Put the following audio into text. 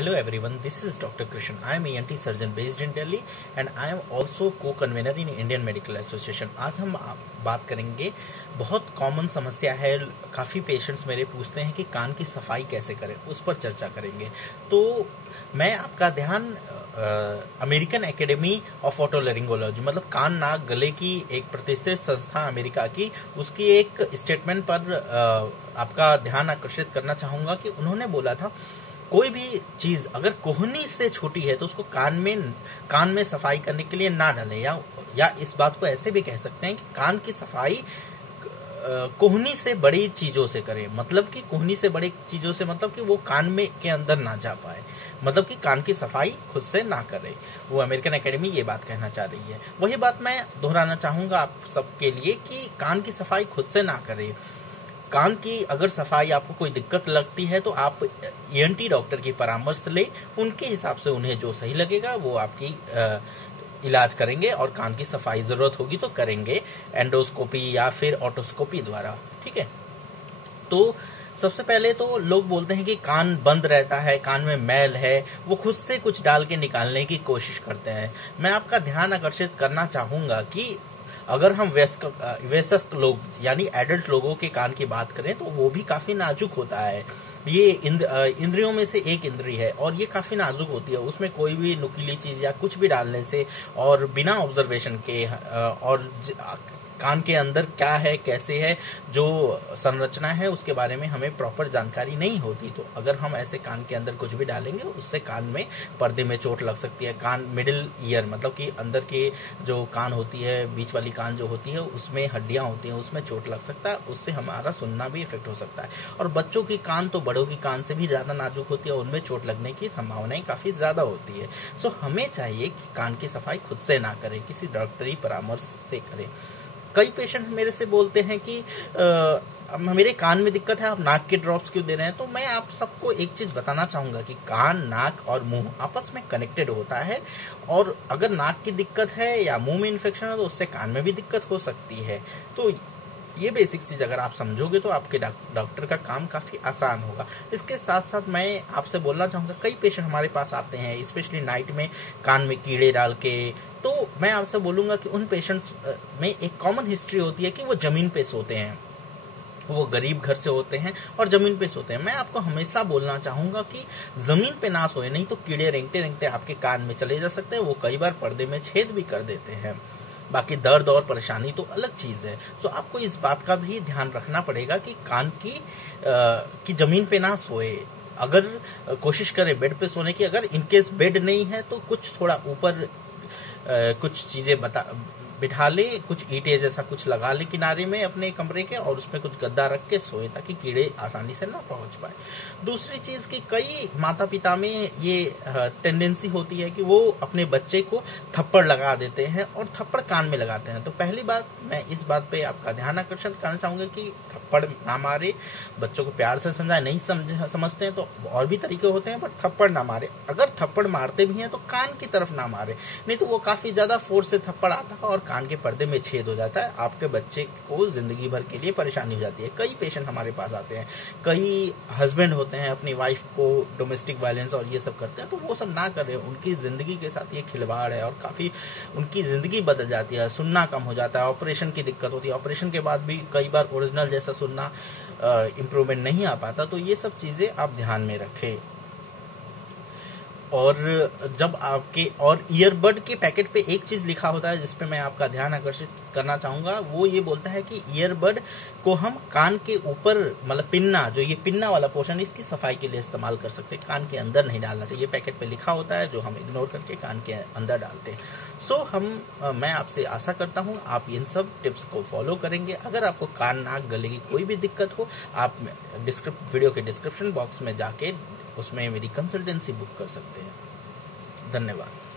Hello everyone, this is Dr. Krishan. I am ENT surgeon based in Delhi and I am also co-convener in Indian Medical Association. आज हम बात करेंगे, बहुत common समस्या है, काफ़ी पेशेंट्स मेरे पूछते हैं कि कान की सफाई कैसे करें, उस पर चर्चा करेंगे। तो मैं आपका ध्यान अमेरिकन एकेडमी ऑफ ऑटोलैरिंगोलॉजी मतलब कान नाक गले की एक प्रतिष्ठित संस्था अमेरिका की, उसकी एक स्टेटमेंट पर आपका ध्यान आकर्षित करना चाहूँगा कि उन्होंने बोला था कोई भी चीज अगर कोहनी से छोटी है तो उसको कान में सफाई करने के लिए ना डालें, या इस बात को ऐसे भी कह सकते हैं कि कान की सफाई कोहनी से बड़ी चीजों से करें। मतलब कि कोहनी से बड़ी चीजों से मतलब कि वो कान में के अंदर ना जा पाए, मतलब कि कान की सफाई खुद से ना करे। वो अमेरिकन एकेडमी ये बात कहना चाह रही है। वही बात मैं दोहराना चाहूंगा आप सबके लिए कि कान की सफाई खुद से ना करें। कान की अगर सफाई आपको कोई दिक्कत लगती है तो आप ENT डॉक्टर की परामर्श लें, उनके हिसाब से उन्हें जो सही लगेगा वो आपकी इलाज करेंगे और कान की सफाई जरूरत होगी तो करेंगे एंडोस्कोपी या फिर ऑटोस्कोपी द्वारा। ठीक है। तो सबसे पहले तो लोग बोलते हैं कि कान बंद रहता है, कान में मैल है, वो खुद से कुछ डाल के निकालने की कोशिश करते हैं। मैं आपका ध्यान आकर्षित करना चाहूंगा कि अगर हम वयस्क लोग यानी एडल्ट लोगों के कान की बात करें तो वो भी काफी नाजुक होता है। ये इंद्रियों में से एक इंद्री है और ये काफी नाजुक होती है। उसमें कोई भी नुकीली चीज या कुछ भी डालने से और बिना ऑब्जर्वेशन के और कान के अंदर क्या है, कैसे है, जो संरचना है उसके बारे में हमें प्रॉपर जानकारी नहीं होती, तो अगर हम ऐसे कान के अंदर कुछ भी डालेंगे उससे कान में पर्दे में चोट लग सकती है। कान मिडिल ईयर मतलब कि अंदर के जो कान होती है, बीच वाली कान जो होती है उसमें हड्डियां होती हैं, उसमें चोट लग सकता है, उससे हमारा सुनना भी इफेक्ट हो सकता है। और बच्चों की कान तो बड़ों की कान से भी ज्यादा नाजुक होती है, उनमें चोट लगने की संभावनाएं काफी ज्यादा होती है। सो हमें चाहिए कि कान की सफाई खुद से ना करें, किसी डॉक्टरी परामर्श से करें। कई पेशेंट मेरे से बोलते हैं कि मेरे कान में दिक्कत है, आप नाक के ड्रॉप्स क्यों दे रहे हैं। तो मैं आप सबको एक चीज बताना चाहूंगा कि कान, नाक और मुंह आपस में कनेक्टेड होता है, और अगर नाक की दिक्कत है या मुंह में इन्फेक्शन है तो उससे कान में भी दिक्कत हो सकती है। तो ये बेसिक चीज अगर आप समझोगे तो आपके डॉक्टर का काम काफी आसान होगा। इसके साथ साथ मैं आपसे बोलना चाहूंगा, कई पेशेंट हमारे पास आते हैं स्पेशली नाइट में कान में कीड़े डाल के, तो मैं आपसे बोलूंगा कि उन पेशेंट्स में एक कॉमन हिस्ट्री होती है कि वो जमीन पे सोते हैं, वो गरीब घर से होते हैं और जमीन पे सोते हैं। मैं आपको हमेशा बोलना चाहूंगा कि जमीन पे ना सोए, नहीं तो कीड़े रेंगते रेंगते आपके कान में चले जा सकते हैं, वो कई बार पर्दे में छेद भी कर देते हैं। बाकी दर्द और परेशानी तो अलग चीज है। तो आपको इस बात का भी ध्यान रखना पड़ेगा कि कान की जमीन पे ना सोए। अगर कोशिश करें बेड पे सोने की, अगर इनकेस बेड नहीं है तो कुछ थोड़ा ऊपर कुछ चीजें बिठा ले, कुछ ईंटें जैसा कुछ लगा ले किनारे में अपने कमरे के, और उसमें कुछ गद्दा रख के सोए ताकि कीड़े आसानी से ना पहुंच पाए। दूसरी चीज कि कई माता पिता में ये टेंडेंसी होती है कि वो अपने बच्चे को थप्पड़ लगा देते हैं और थप्पड़ कान में लगाते हैं। तो पहली बात मैं इस बात पे आपका ध्यान आकर्षण करना चाहूंगा कि थप्पड़ ना मारे, बच्चों को प्यार से समझाए। नहीं समझते हैं तो और भी तरीके होते हैं, बट थप्पड़ ना मारे। अगर थप्पड़ मारते भी हैं तो कान की तरफ ना मारे, नहीं तो वो काफी ज्यादा फोर्स से थप्पड़ आता है और कान के पर्दे में छेद हो जाता है, आपके बच्चे को जिंदगी भर के लिए परेशानी हो जाती है। कई पेशेंट हमारे पास आते हैं, कई हस्बैंड होते हैं अपनी वाइफ को डोमेस्टिक वायलेंस और ये सब करते हैं, तो वो सब ना कर रहे हैं। उनकी जिंदगी के साथ ये खिलवाड़ है और काफी उनकी जिंदगी बदल जाती है, सुनना कम हो जाता है, ऑपरेशन की दिक्कत होती है, ऑपरेशन के बाद भी कई बार ओरिजिनल जैसा सुनना इम्प्रूवमेंट नहीं आ पाता। तो ये सब चीजें आप ध्यान में रखें। और जब आपके और ईयरबड के पैकेट पे एक चीज लिखा होता है जिसपे मैं आपका ध्यान आकर्षित करना चाहूंगा, वो ये बोलता है कि ईयरबड को हम कान के ऊपर मतलब पिन्ना, जो ये पिन्ना वाला पोर्शन, इसकी सफाई के लिए इस्तेमाल कर सकते हैं, कान के अंदर नहीं डालना चाहिए। पैकेट पे लिखा होता है जो हम इग्नोर करके कान के अंदर डालते हैं। मैं आपसे आशा करता हूँ आप इन सब टिप्स को फॉलो करेंगे। अगर आपको कान, नाक, गले की कोई भी दिक्कत हो, आप वीडियो के डिस्क्रिप्शन बॉक्स में जाके उसमें मेरी कंसल्टेंसी बुक कर सकते हैं। धन्यवाद।